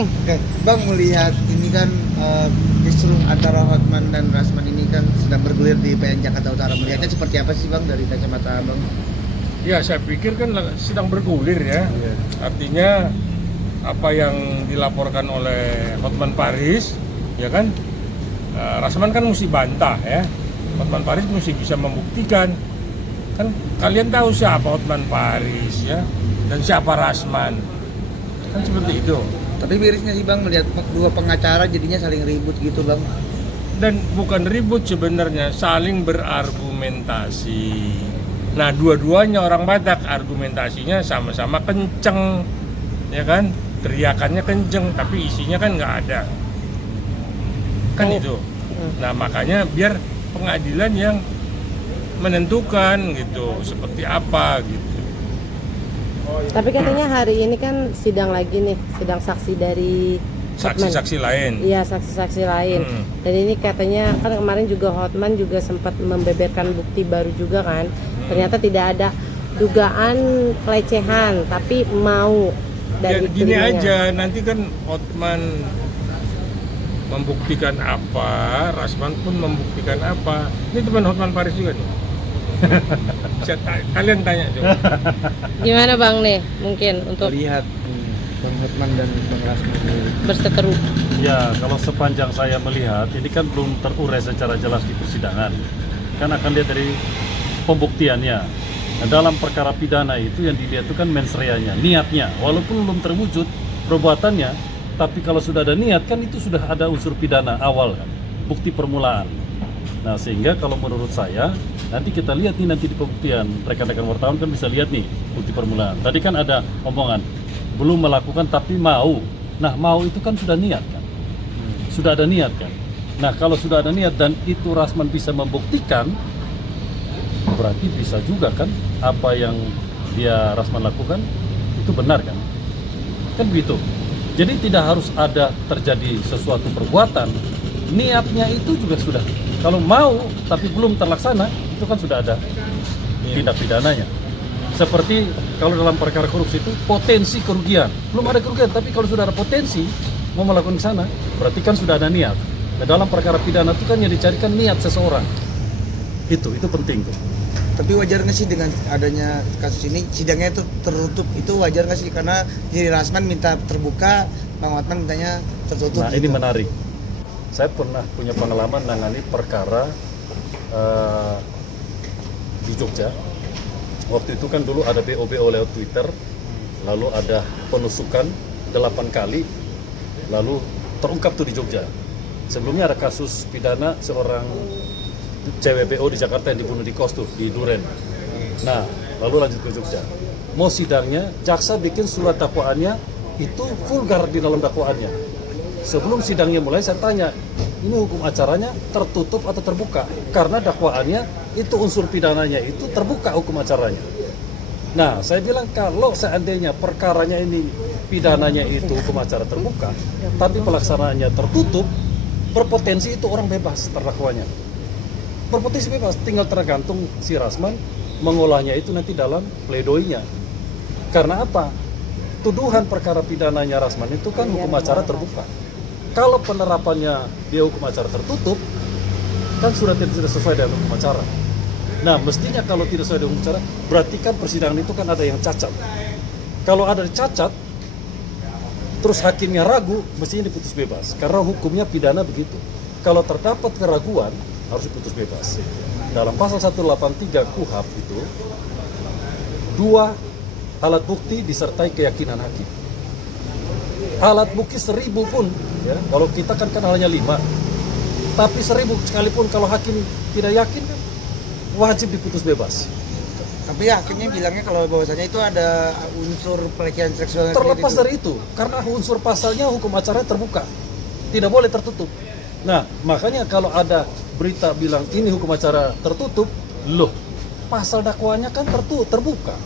Oke, Bang melihat ini kan justru antara Hotman dan Rasman ini kan sedang bergulir di PN Jakarta Utara. Melihatnya seperti apa sih Bang dari kacamata Bang? Ya, saya pikir kan sedang bergulir ya. Artinya apa yang dilaporkan oleh Hotman Paris, ya kan, Rasman kan mesti bantah ya. Hotman Paris mesti bisa membuktikan. Kan kalian tahu siapa Hotman Paris ya, dan siapa Rasman. Kan seperti itu. Tapi mirisnya sih Bang melihat dua pengacara jadinya saling ribut gitu Bang. Dan bukan ribut sebenarnya, saling berargumentasi. Nah, dua-duanya orang Batak, argumentasinya sama-sama kenceng, ya kan? Teriakannya kenceng, tapi isinya kan nggak ada. Kan itu. Nah, makanya biar pengadilan yang menentukan gitu, seperti apa gitu. Tapi katanya hari ini kan sidang lagi nih, sidang saksi dari Hotman. Saksi-saksi lain. Iya, saksi-saksi lain. Dan ini katanya kan kemarin juga Hotman juga sempat membeberkan bukti baru juga kan. Ternyata tidak ada dugaan pelecehan, tapi mau Ya dari gini terimanya. aja, nanti kan Hotman membuktikan apa, Rasman pun membuktikan apa. Ini teman Hotman Paris juga nih. Kalian tanya coba. Gimana Bang nih mungkin untuk Melihat Bang Hotman dan Bang Rasman ini. berseteru? Ya, kalau sepanjang saya melihat, ini kan belum terurai secara jelas di persidangan. Kan akan lihat dari pembuktiannya. Nah, dalam perkara pidana itu yang dilihat itu kan mens reanya, niatnya. Walaupun belum terwujud perbuatannya, tapi kalau sudah ada niat kan itu sudah ada unsur pidana awal kan, bukti permulaan. Nah, sehingga kalau menurut saya, nanti kita lihat nih nanti di pembuktian, rekan-rekan wartawan kan bisa lihat nih bukti permulaan. Tadi kan ada omongan, belum melakukan tapi mau. Nah, mau itu kan sudah niat kan, sudah ada niat kan. Nah, kalau sudah ada niat dan itu Rasman bisa membuktikan, berarti bisa juga kan apa yang dia Rasman lakukan itu benar kan? Kan begitu. Jadi tidak harus ada terjadi sesuatu perbuatan, niatnya itu juga sudah. Kalau mau tapi belum terlaksana, itu kan sudah ada tindak pidananya. Seperti kalau dalam perkara korupsi itu potensi kerugian, belum ada kerugian, tapi kalau sudah ada potensi mau melakukan ke sana, berarti kan sudah ada niat. Nah, dalam perkara pidana itu kan yang dicarikan niat seseorang. Itu penting tuh. Tapi wajar nggak sih dengan adanya kasus ini sidangnya itu tertutup, itu wajar nggak sih? Karena dari Rasman minta terbuka, Bang Hotman mintanya tertutup. Nah, gitu. ini menarik. Saya pernah punya pengalaman menangani perkara di Jogja. Waktu itu kan dulu ada BO lewat Twitter, lalu ada penusukan 8 kali, lalu terungkap tuh di Jogja. Sebelumnya ada kasus pidana seorang cewek BO di Jakarta yang dibunuh di kos tuh, di Duren. Nah, lalu lanjut ke Jogja. Mau sidangnya, jaksa bikin surat dakwaannya itu vulgar di dalam dakwaannya. Sebelum sidangnya mulai saya tanya, ini hukum acaranya tertutup atau terbuka? Karena dakwaannya itu unsur pidananya itu terbuka hukum acaranya. Nah, saya bilang kalau seandainya perkaranya ini pidananya itu hukum acara terbuka, tapi pelaksanaannya tertutup, berpotensi itu orang bebas terdakwanya. Berpotensi bebas, tinggal tergantung si Rasman mengolahnya itu nanti dalam pledoinya. Karena apa? Tuduhan perkara pidananya Rasman itu kan hukum acara terbuka. Kalau penerapannya dia hukum acara tertutup, kan sudah tidak sesuai dengan hukum acara. Nah, mestinya kalau tidak sesuai dengan hukum acara, berarti kan persidangan itu kan ada yang cacat. Kalau ada cacat, terus hakimnya ragu, mestinya diputus bebas. Karena hukumnya pidana begitu. Kalau terdapat keraguan, harus diputus bebas. Dalam pasal 183 KUHP itu, 2 alat bukti disertai keyakinan hakim. Alat bukti 1000 pun, ya, kalau kita kan hanya 5, tapi 1000 sekalipun kalau hakim tidak yakin kan wajib diputus bebas. Tapi hakimnya bilangnya kalau bahwasanya itu ada unsur pelecehan seksual. Terlepas dari itu, karena unsur pasalnya hukum acara terbuka, tidak boleh tertutup. Nah, makanya kalau ada berita bilang ini hukum acara tertutup, loh, pasal dakwaannya kan terbuka.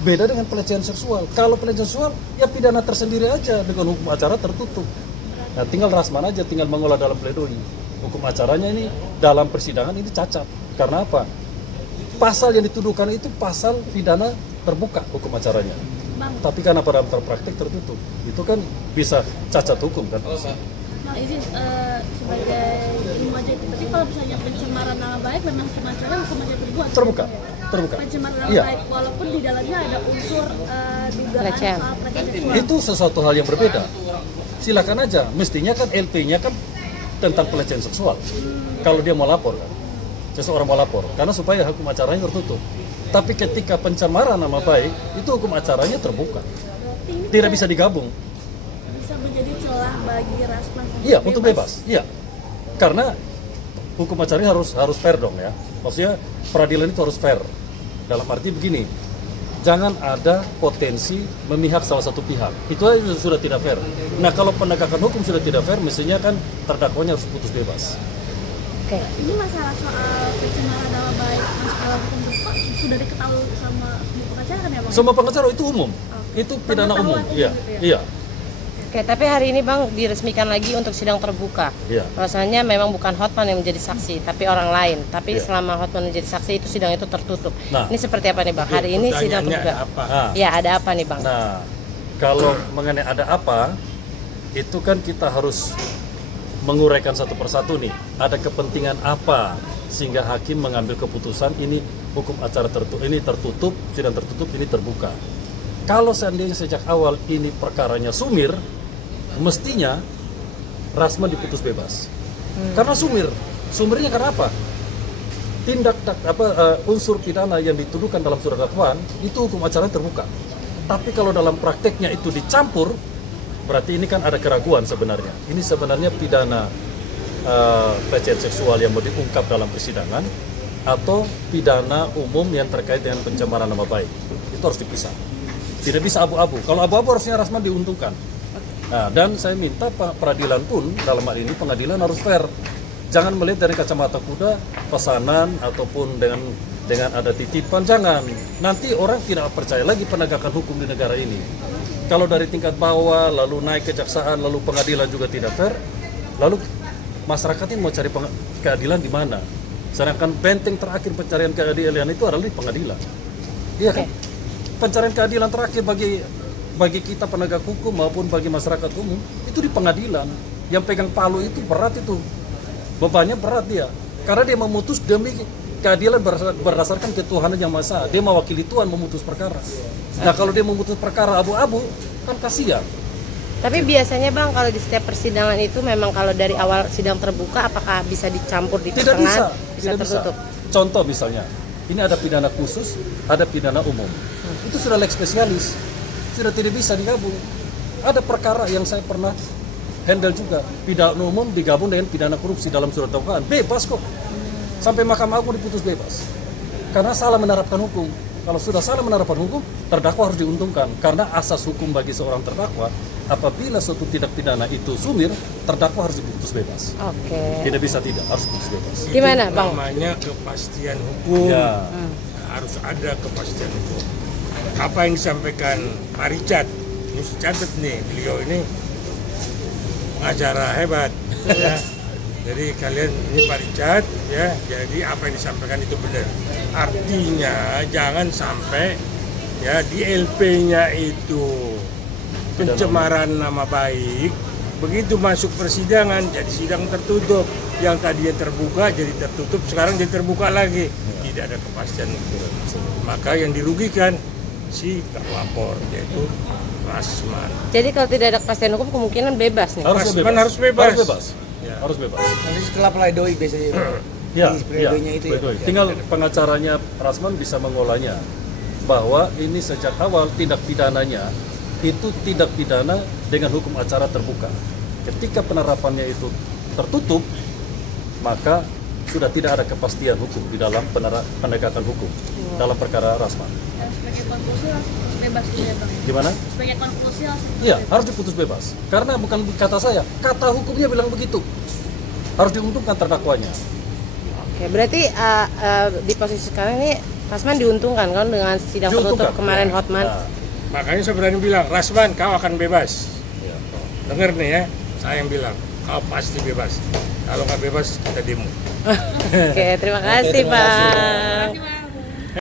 Beda dengan pelecehan seksual. Kalau pelecehan seksual, ya pidana tersendiri aja dengan hukum acara tertutup. Nah, tinggal Rasman aja, tinggal mengolah dalam pledoi. Hukum acaranya ini dalam persidangan ini cacat. Karena apa? Pasal yang dituduhkan itu pasal pidana terbuka hukum acaranya. Bang, Tapi karena pada praktek tertutup, itu kan bisa cacat hukum kan? Bang izin sebagai ilmu aja itu. Berarti kalau misalnya pencemaran nama baik memang hukum acara terbuat. Terbuka. Pencemaran nama Iya. baik walaupun di dalamnya ada unsur dugaan Pelecehan. soal pelecehan seksual. Itu sesuatu hal yang berbeda. Silakan aja. Mestinya kan LP-nya kan tentang pelecehan seksual. Kalau dia mau lapor kan, seseorang mau lapor, karena supaya hukum acaranya tertutup. Tapi ketika pencemaran nama baik, itu hukum acaranya terbuka. Berarti ini Tidak bisa digabung. bisa menjadi celah bagi Rasman Iya, untuk bebas. Iya. Karena hukum acaranya harus fair dong ya. Maksudnya peradilan itu harus fair. Dalam arti begini, jangan ada potensi memihak salah satu pihak. Itu aja sudah tidak fair. Nah, kalau penegakan hukum sudah tidak fair, mestinya kan terdakwanya harus putus bebas. Oke. Ini masalah soal pencemaran nama baik masuk dalam hukum terbuka sudah diketahui sama semua pengacara kan ya Bang? Semua pengacara itu umum. Itu pidana umum. Pengetahuan Iya. gitu ya? Iya. Oke, tapi hari ini Bang diresmikan lagi untuk sidang terbuka. Iya. Rasanya memang bukan Hotman yang menjadi saksi, tapi orang lain. Tapi Iya. selama Hotman menjadi saksi itu sidang itu tertutup. Nah. Ini seperti apa nih Bang? Hari ini sidang Pertanyaannya terbuka. apa? Nah, Ya, ada apa nih Bang? Nah, kalau mengenai ada apa, itu kan kita harus menguraikan satu persatu nih. Ada kepentingan apa sehingga hakim mengambil keputusan ini hukum acara tertutup, ini tertutup, sidang tertutup, ini terbuka. Kalau seandainya sejak awal ini perkaranya sumir, mestinya Rasman diputus bebas. Karena sumirnya karena apa? Unsur pidana yang dituduhkan dalam surat dakwaan itu hukum acaranya terbuka. Tapi kalau dalam prakteknya itu dicampur, berarti ini kan ada keraguan sebenarnya. Ini sebenarnya pidana pelecehan seksual yang mau diungkap dalam persidangan atau pidana umum yang terkait dengan pencemaran nama baik. Itu harus dipisah. Tidak bisa abu-abu. Kalau abu-abu harusnya Rasman diuntungkan. Nah, dan saya minta peradilan pun dalam hal ini pengadilan harus fair. Jangan melihat dari kacamata kuda pesanan ataupun dengan ada titipan, jangan. Nanti orang tidak percaya lagi penegakan hukum di negara ini. Kalau dari tingkat bawah lalu naik kejaksaan lalu pengadilan juga tidak fair, lalu masyarakat ini mau cari keadilan di mana? Sedangkan benteng terakhir pencarian keadilan itu adalah di pengadilan. Iya kan? Pencarian keadilan terakhir bagi kita penegak hukum maupun bagi masyarakat umum itu di pengadilan. Yang pegang palu itu berat itu. Bebannya berat dia. Karena dia memutus demi keadilan berdasarkan ketuhanan yang Maha Esa. Dia mewakili Tuhan memutus perkara. Nah, kalau dia memutus perkara abu-abu kan kasihan. Tapi biasanya Bang kalau di setiap persidangan itu memang kalau dari awal sidang terbuka apakah bisa dicampur di Tidak tengah? bisa. Tidak tertutup. bisa. Contoh misalnya, ini ada pidana khusus, ada pidana umum. Itu sudah lex spesialis. Sudah tidak bisa digabung. Ada perkara yang saya pernah handle juga, pidana umum digabung dengan pidana korupsi dalam surat dakwaan, bebas kok. Sampai Mahkamah Agung diputus bebas. Karena salah menerapkan hukum. Kalau sudah salah menerapkan hukum, terdakwa harus diuntungkan. Karena asas hukum bagi seorang terdakwa, apabila suatu tindak pidana itu sumir, terdakwa harus diputus bebas. Oke. Tidak bisa tidak, harus diputus bebas. Gimana, Itu Bang? namanya kepastian hukum. Ya. Harus ada kepastian hukum. Apa yang disampaikan Pak Richard, ini catat nih, beliau ini pengacara hebat. Ya. Jadi kalian ini Pak Richard, ya. Jadi apa yang disampaikan itu benar. Artinya jangan sampai ya di LP-nya itu pencemaran nama baik, begitu masuk persidangan jadi sidang tertutup, yang tadinya terbuka jadi tertutup, sekarang jadi terbuka lagi, tidak ada kepastian hukum. Maka yang dirugikan si terlapor yaitu Rasman. Jadi kalau tidak ada kepastian hukum kemungkinan bebas nih. Harus Rasman bebas. harus bebas. Harus bebas. Ya. Harus bebas. Nanti setelah pledoi biasanya. Ya, Di pledoinya itu ya. pledoi. Tinggal pengacaranya Rasman bisa mengolahnya bahwa ini sejak awal tindak pidananya itu tindak pidana dengan hukum acara terbuka. Ketika penerapannya itu tertutup, maka sudah tidak ada kepastian hukum di dalam penegakan hukum dalam perkara Rasman. Sebagai konklusi harus diputus bebas gitu ya Bang. Gimana? Sebagai konklusi harus diputus Iya, bebas. harus diputus bebas. Karena bukan kata saya, kata hukumnya bilang begitu. Harus diuntungkan terdakwanya. Oke, berarti di posisi sekarang ini Rasman diuntungkan kan dengan sidang tertutup Diuntungkan. kemarin Ya. Hotman. Nah, Makanya saya berani bilang, Rasman kau akan bebas. ya. Dengar nih ya, saya yang bilang, kau pasti bebas. Kalau nggak bebas, kita demo. Oke, terima kasih Pak.